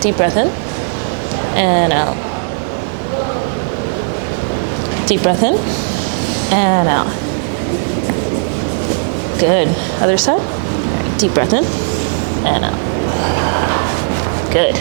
Deep breath in and out. Deep breath in and out. Good. Other side. All right, deep breath in and out. Good.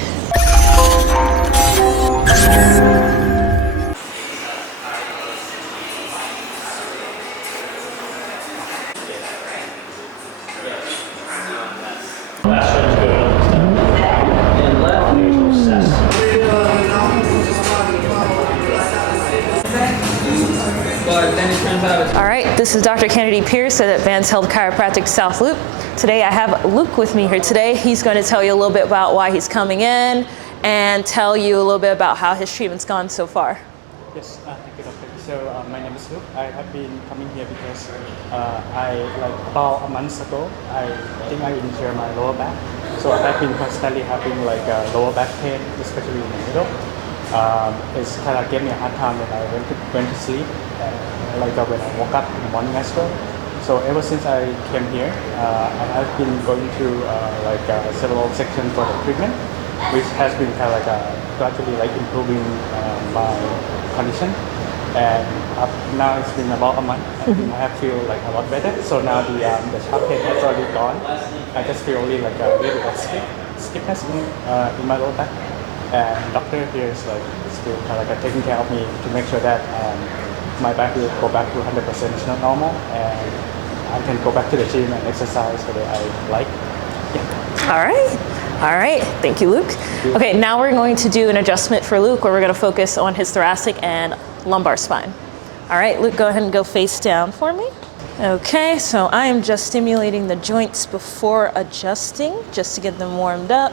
All right, this is Dr. Kennedy Pierce at Advanced Health Chiropractic South Loop. Today I have Luke with me here today. He's going to tell you a little bit about why he's coming in and tell you a little bit about how his treatment's gone so far. Yes, thank you, Doctor. So my name is Luke. I have been coming here because about a month ago, I think I injured my lower back. So I have been constantly having lower back pain, especially in the middle. It's kind of gave me a hard time when I went to sleep, and when I woke up in the morning as well. So ever since I came here, I have been going through several sections for the treatment, which has been gradually improving my condition. And now it's been about a month, and I feel a lot better. So now the sharp pain has already gone. I just feel only a little bit stiffness in my lower back. And doctor here is still taking care of me to make sure that my back will go back to 100%. It's not normal, and I can go back to the gym and exercise the way I like. Yeah. All right. Thank you, Luke. Okay, now we're going to do an adjustment for Luke where we're going to focus on his thoracic and lumbar spine. All right, Luke, go ahead and go face down for me. Okay, so I am just stimulating the joints before adjusting, just to get them warmed up.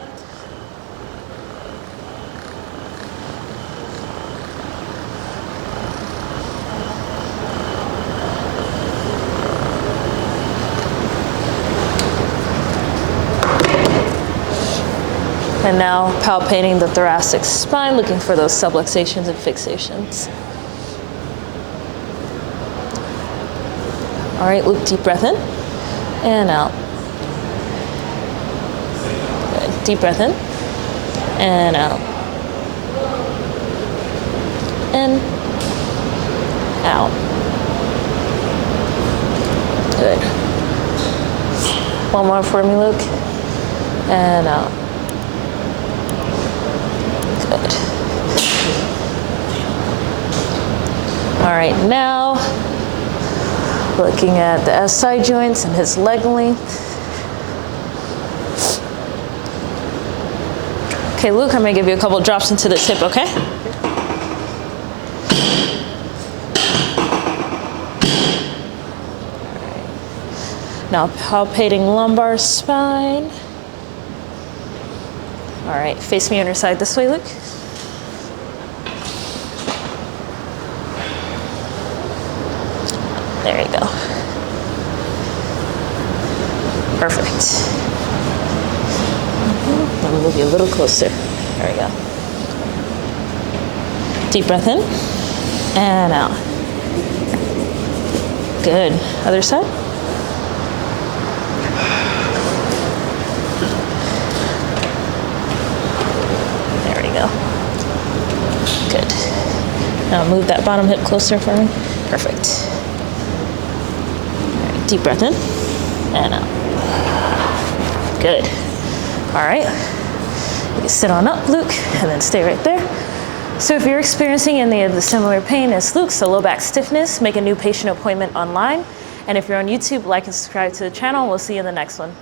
And now palpating the thoracic spine, looking for those subluxations and fixations. All right, Luke, deep breath in and out. Good. Deep breath in and out. In, out. Good. One more for me, Luke. And out. Good. All right, now looking at the SI joints and his leg length. Okay, Luke, I'm gonna give you a couple drops into this hip, okay? Now palpating lumbar spine. All right, face me on your side this way, Luke. There you go. Perfect. Let me move you a little closer. There we go. Deep breath in and out. Good. Other side. There we go. Good. Now move that bottom hip closer for me. Perfect. All right, deep breath in and out. Good. All right. You can sit on up, Luke, and then stay right there. So if you're experiencing any of the similar pain as Luke, so low back stiffness, make a new patient appointment online. And if you're on YouTube, like and subscribe to the channel. We'll see you in the next one.